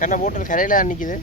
கண்ண போட்டல் கரையில் நிற்கிது.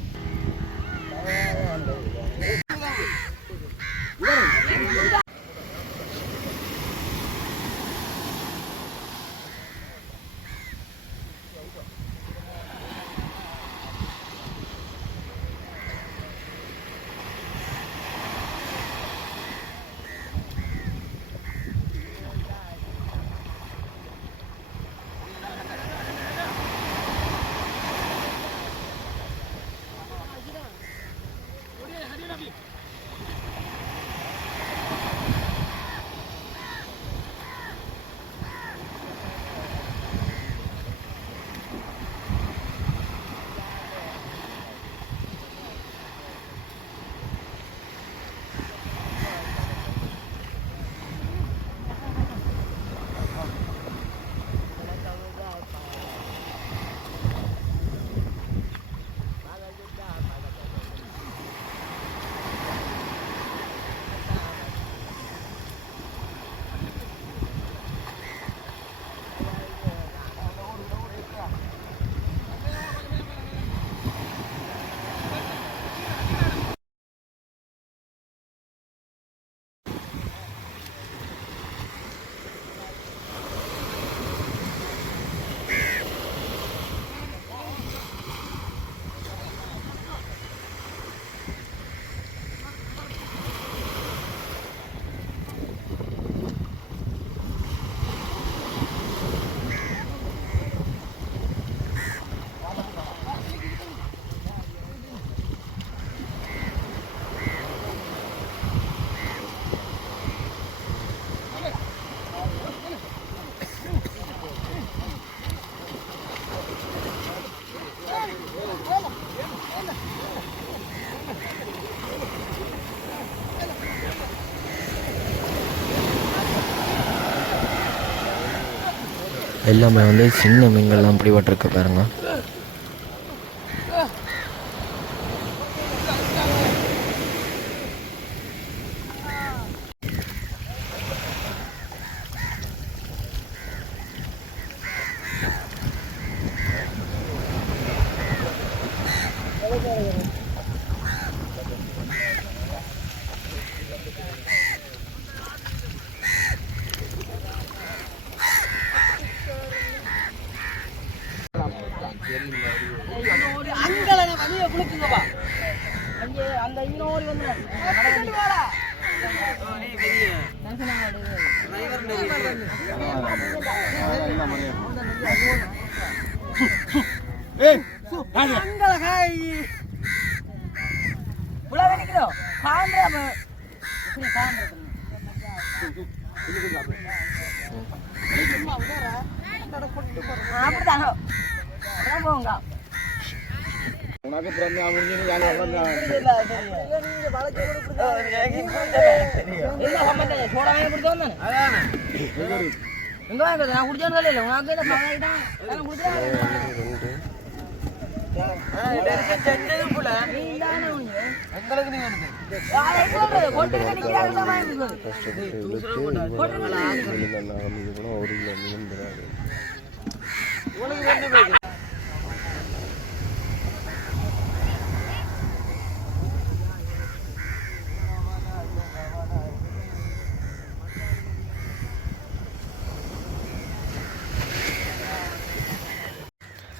எல்லாமே வந்து சின்ன மீன்கள்லாம் பிடிபட்டிருக்கு பாருங்கள்.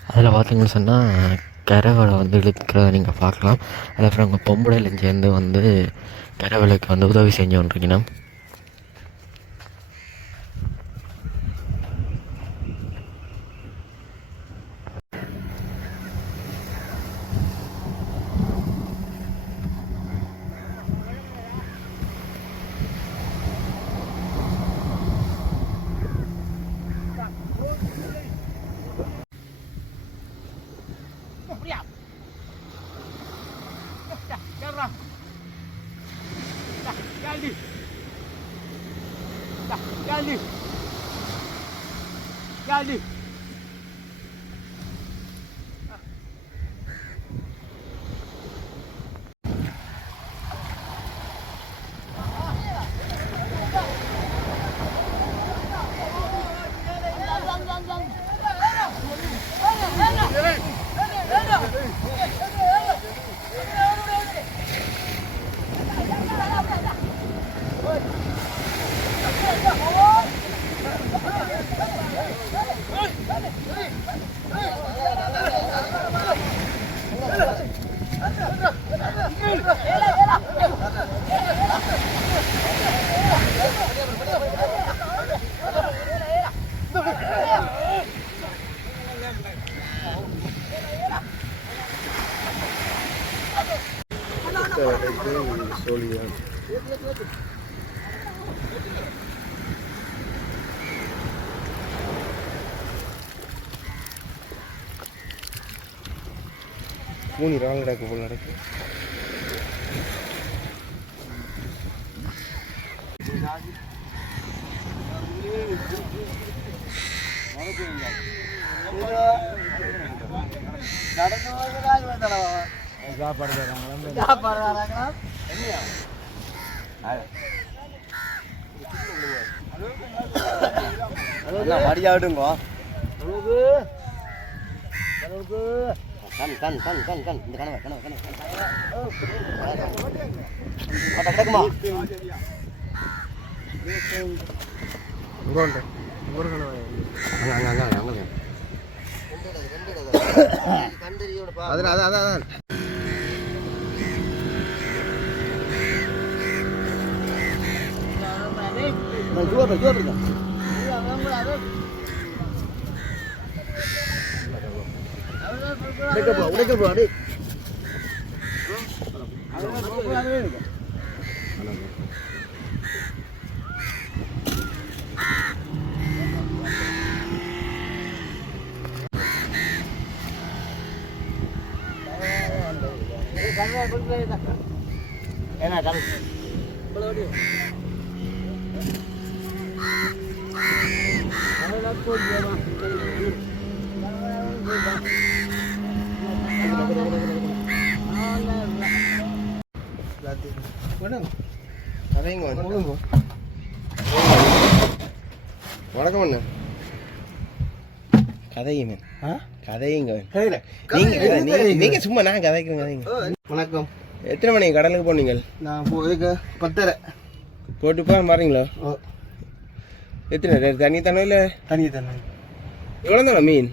அதில் பார்த்தீங்கன்னு சொன்னால் கரவலை வந்து இழுக்கிறத நீங்கள் பார்க்கலாம். அதுக்கப்புறம் அங்கே பொம்பளையில சேர்ந்து வந்து கரவலைக்கு வந்து உதவி செஞ்சு கொண்டிருக்கீங்கன்னா கூனி ரால் நடக்கு போல் நடக்கு. மடியாடுங்கோ கண் கண் கண் கண் கண் இந்த கனவை கனவை கனவை கிடக்குமா அதில் அதான் அதான் அதான் என்ன கண் வணக்கம் அண்ணா. கதையுமே கதையுங்க நீங்க சும்மா நான் கதைக்கிறேன் கதைங்க. வணக்கம். எத்தனை மணிக்கு கடலுக்கு போனீங்க? நான் போயிருக்க 10:30 போட்டுப்பா மாறீங்களா? எத்தனை தண்ணி தானே இல்லை தண்ணி தானே? எவ்வளோ தானே மீன்?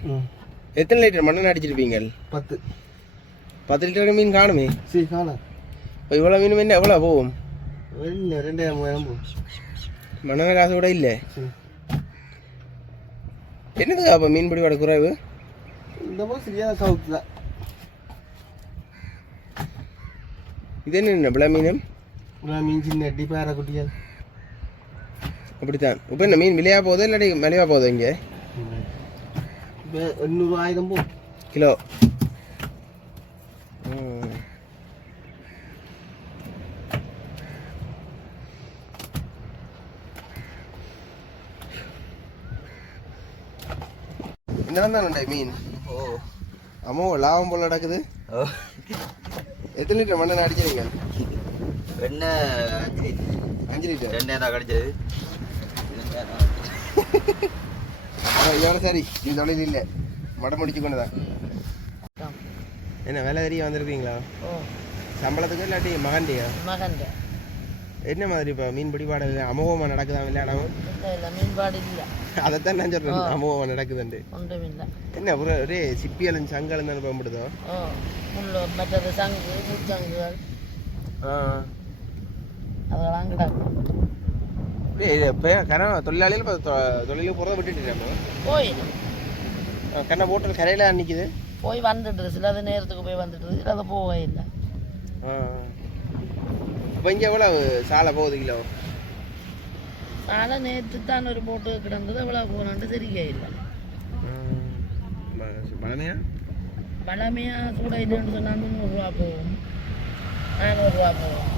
எத்தனை லிட்டர் மண்ணெண்ணெய் அடிச்சிருப்பீங்க? 10 லிட்டர் மீன் காணுமே. சரி காணும். இப்போ இவ்வளோ மீன் மீன் எவ்வளோ போகும்? 2000 போகும். மண்ணெண்ணெய் காசு கூட இல்லை. என்னதுக்கா அப்போ மீன்பிடி வர குறைவு? இந்த மாதிரி சரியான கவுத்து தான். இது என்ன பிளா மீன்? மீன் சின்ன அடி பாறை குட்டியால் அப்படித்தான். இப்போ என்ன மீன் விலையாக போகுது இல்லாட்டி மலிவாக போகுது இங்கே? 800 போகும் கிலோ. என்னதான் மீன்? அம்மா லாபம் போல நடக்குது. எத்தனை லிட்டர் மண்ணெண்ணெய் அடிச்சிருங்க? 5 லிட்டர் 2000 கிடைச்சது. எவ்வளோ சரி இது தொழில் இல்லை மடம் முடிச்சு கொண்டு தான். என்ன வேலை தெரிய வந்திருக்கீங்களா? சம்பளத்துக்கு இல்லாட்டி மகன்டியா? மகன்ட. என்ன மாதிரி இப்போ மீன்பிடி பாடல் அமோகமாக நடக்குதா விளையாடாமல்? இல்லை மீன்பாடு இல்லை. அதைத்தான் நான் சொல்கிறேன் அமோகமாக நடக்குதுண்டு. ஒன்றும் இல்லை. என்ன ஒரே சிப்பியலும் சங்கலும் தானே பயன்படுதோ? மற்றது சங்கு முச்சங்குகள் அதெல்லாம் கிடக்கும். கரை தொழிலாளிகள் இப்போ தொழிலுக்கு போகிறத விட்டுட்டு போயிடும். கண்ணை போட்டு கரையில் நிற்கிது. போய் வந்துடுது. சிலது நேரத்துக்கு போய் வந்துடுது. சிலது போக இல்லை. இப்போ இங்கே எவ்வளோ சாலை போகுது கிலோ? சாலை நேற்று தான் ஒரு போட்டு கிடந்தது. எவ்வளோ போகணுன்ட்டு சரியா இல்லை. பழமையா கூட இல்லைன்னு சொன்னால் 300 போகும், 400 போகும்.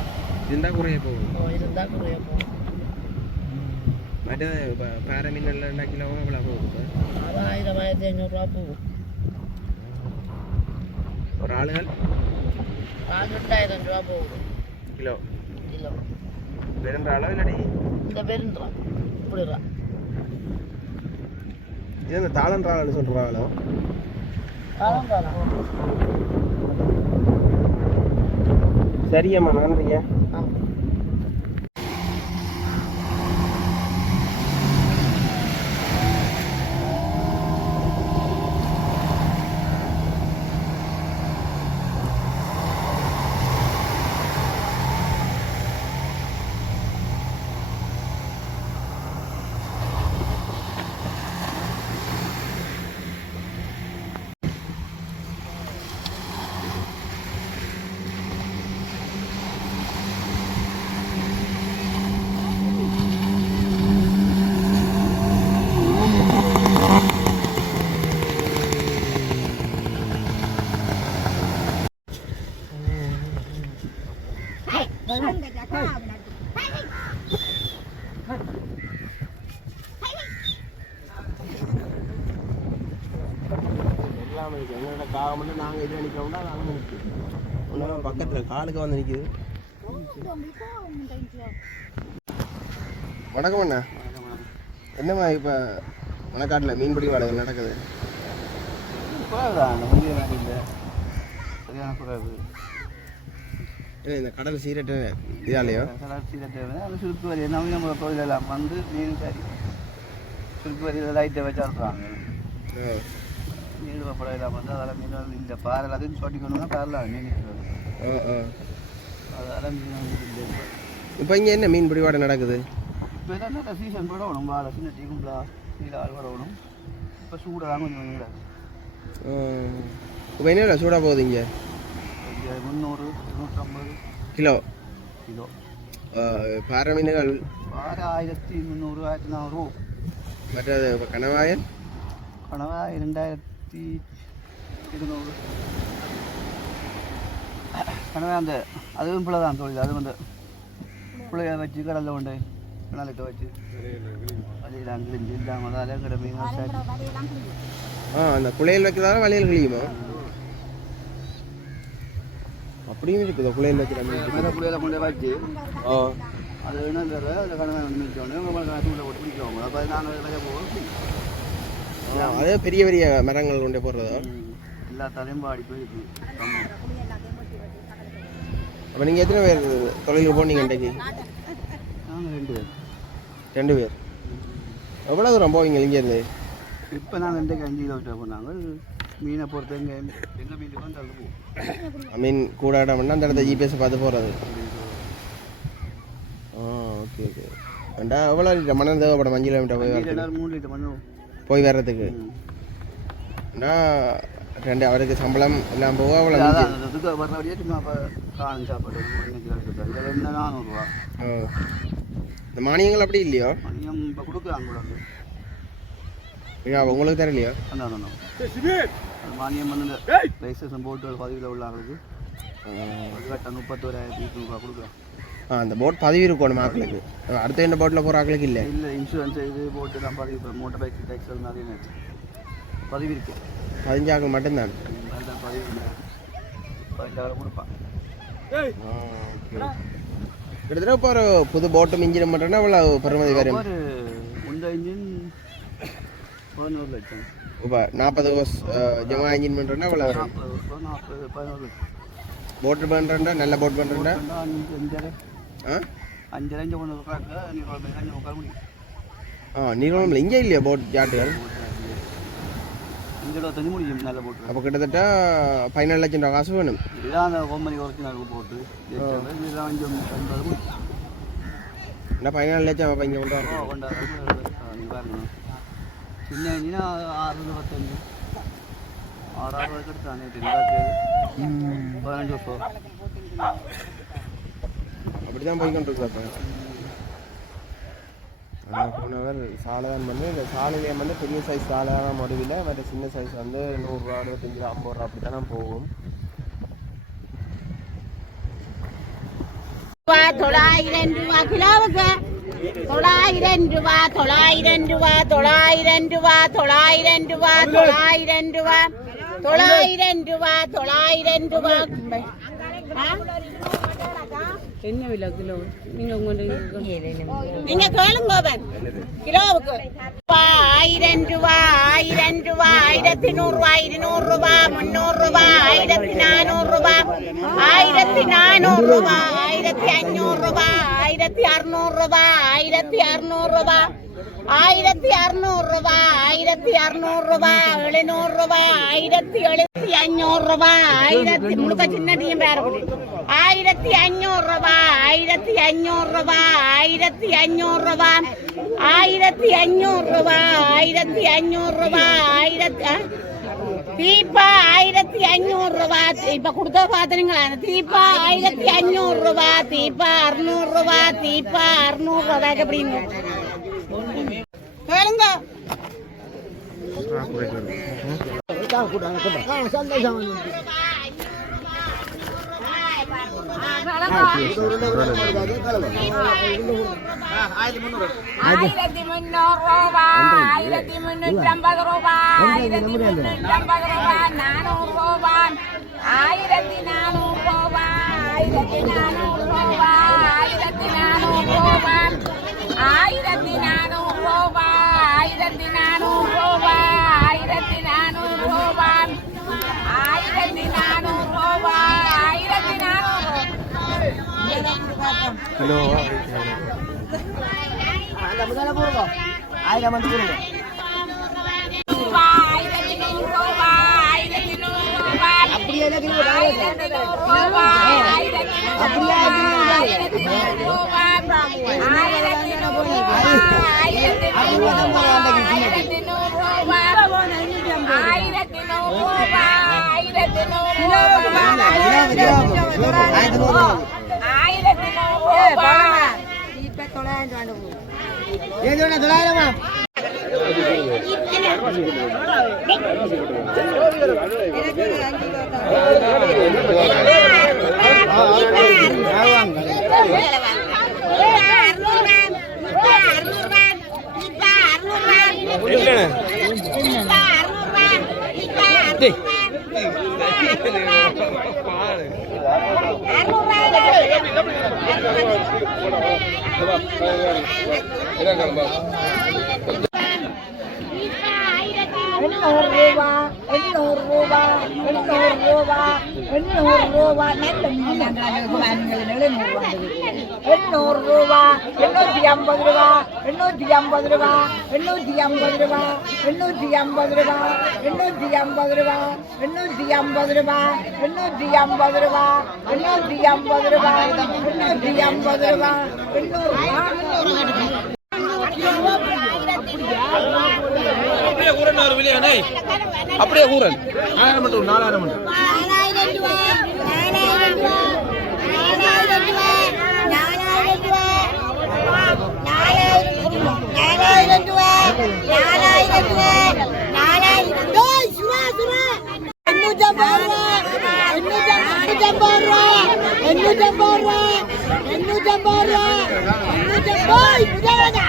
இருந்தால் குறைய போகும். இருந்தால் குறைய போகும். மற்ற பாறை மீன் எல்லாம் கிலோ எவ்வளோ போகுது? அது 1000, 1500 போகும். ஒரு ஆளுகள் 2000 போகுது கிலோ. கிலோ பெருன்றாளோ இல்லாடி இந்த பெருன்றான் இப்படிறான். இது இந்த தாளன்றாளன்னு சொல்கிறாங்களோ? சரியம்மா நன்றிங்க. நிற்காம இருக்கு. எங்களோட காகம் மட்டும் நாங்கள் இதில் நிற்கிறோம்னா நாங்கள் நிற்கும். ஒன்றும் பக்கத்தில் காலுக்கு வந்து நிற்கிது. வணக்கம் அண்ணா. என்னம்மா இப்போ மணக்காட்டில் மீன்பிடி வாடகை நடக்குது? சரியான குறைவு. இந்த கடல் சீரட்டு இதாலையோ சுருக்கு வரி நம்ம தொழிலெல்லாம் வந்து மீன் சரி சுருக்கு வரியில் லைட்டை வச்சாடுறாங்க. மீன் படம் எல்லாம் வந்து அதெல்லாம் மீன் வந்து இந்த பாறை எல்லாத்தையும் சொட்டி கொண்டு பாரில் மீன் அதெல்லாம் மீன் வந்து இல்லை. இப்போ இங்கே என்ன மீன் பிடிவாடை நடக்குது? இப்போ என்ன சீசன் போடணும் வாழை சின்ன டீ கும்பலா நீல ஆள் போடணும். இப்போ சூடாக கொஞ்சம் கிடையாது. இப்போ என்ன சூடாக போகுது இங்கே? 300 250 கிலோ கிலோ. பாறை மீன்கள் பாறை 1300 1400. மற்றது இப்போ கணவாயன் கணவாய் 2200. கணவாய் அந்த அதுவும் பிள்ளை தான் தொழில். அது வந்து பிள்ளைய வச்சு கடலில் கொண்டு கிணலிட்ட வச்சு வழியெல்லாம் கிழிஞ்சு இல்லாமல் அதாலே கடை மீன் அந்த குளையல் வைக்கிறதால வளையல் கிழியுமா? அப்படியும் இருக்குது குளையல் வைக்கிற மேலே புள்ளையில கொண்டு வச்சு அது என்ன அதில் கடமை வந்து மிச்சோன்னு தூண்டை போட்டு பிடிக்கிறோம். அப்போ நாங்கள் நிறைய போவோம். அதே பெரிய பெரிய மரங்கள் கொண்டே போடுறதா? எல்லா தலையும் பாடி போயிருக்கு. அப்போ நீங்கள் எத்தனை பேர் தொழிலுக்கு போனீங்க இன்றைக்கு? நாங்கள் 2 பேர். 2 பேர். எவ்வளோ தூரம் போவீங்க இங்கேருந்து? இப்போ நாங்கள் இன்றைக்கு 5 கிலோமீட்டர் போனாங்க. மீனை பொறுத்த எங்கள் மீனுக்கு வந்து அது போவோம். மீன் கூடாடம்னா அந்த இடத்த ஜிபிஎஸ் பார்த்து போகிறது. Okay okay. ஏண்டா எவ்வளோ லிட்டர் மணல் தேவைப்படும் 5 கிலோமீட்டர் போய் வரதுக்கு? 3 லிட்டர் மண்ணும் போய் வர்றதுக்கு. ஏன்னா 2 அவருக்கு சம்பளம் எல்லாம் போக அவ்வளோ இதுக்கு வர்றபடியே சும்மா அப்போ காணும் சாப்பாடு என்ன 400 ரூபா. இந்த மானியங்கள் அப்படி இல்லையோ? மானியம் இப்போ கொடுக்குறாங்க கூட. உங்களுக்கு தரலையோ? மானியம் வந்து இந்த லைசன்ஸ் போட்டு பதவியில் உள்ளவங்களுக்கு கட்டம் 31,200 ரூபா கொடுக்குறோம். அந்த போட் பதிவு இருக்கணும் மக்களுக்கு. அடுத்த என்ன போட்டில் போகிற ஆக்களுக்கு இல்லை? இல்லை இன்சூரன்ஸ் இது போட்டு தான் பதிவு. மோட்டர் பைக் டேக்ஸ் நிறைய பதிவு இருக்குது. 15 ஆக்கள் மட்டும்தான் அதுதான் பதிவு 15,000 கொடுப்பான். கிட்டத்தட்ட இப்போ ஒரு புது போட்டும் இன்ஜின் மட்டும்னா இவ்வளோ பெருமதி வரும். ஒரு உண்ட இன்ஜின் 11 லட்சம். இப்போ 40 ஹோஸ் ஜமா இன்ஜின் பண்ணுறேன்னா இவ்வளோ வரும். 40 11 லட்சம். போட்டு பண்ணுறேன்டா நல்ல போட் பண்ணுறேன்டா 5 ரேஞ்சு கொண்டு உட்காந்து நீர் உட்கார முடியும். நீர்வளமில் இங்கே இல்லையா போட் ஜாட்டுகள்? 25 முடியும் நல்ல போட்டு. அப்போ கிட்டத்தட்ட 14 லட்சம் ரூபா காசு வேணும். இதுதான் அந்த கொம்பனி ஒரிஜினல் போட்டு இதெல்லாம் 50 முடியும். என்ன 14 லட்சம் அப்போ இங்கே கொண்டு வரோம். சின்ன இன்ஜினா 625 6 எடுத்தானே 15 வருஷம் அப்படி தான் போய்கொண்டிருக்கு. அப்போ போனவர் சாலை தான் வந்து இந்த சாலையிலேயே வந்து பெரிய சைஸ் சாலை தான் முடிவில். மற்ற சின்ன சைஸ் வந்து 100 ரூபா 25 ரூபா 50 ரூபா அப்படி தான் போகும். 900 ரூபா கிலோவுக்கு. 900 ரூபா 900 ரூபா 900 ரூபா 900 ரூபா 900 ரூபா 900 ரூபா 900 ரூபா. என்ன விலை கிலோ? நீங்க கேளுங்க கிலோவுக்கு. 1000 ரூபா 1000 ரூபா 1100 ரூபா 200 ரூபா 300 ரூபா 1400 ரூபா 1400 ரூபா 1500 ரூபா 1600 ரூபா 1600 ரூபா 1600 ரூபா 1600 ரூபா 700 ரூபா 1700 ரூபா 1000 முழுக்க சின்ன டீம் பேர 1500 ரூபா 1500 ரூபா 1500 ரூபா 1500 ரூபா 1500 ரூபா 1000 தீபா 1500 ரூபா. இப்ப கொடுத்த பாத்துறீங்களா? தீபா 1500 ரூபா தீபா 600 ரூபா தீபா 600 ரூபா எப்படின்னு கேளுங்க. ஹலோ அப்படியே ஊரல் 1000 மட்டும் 4000 மட்டும் 4000 850 ரூபா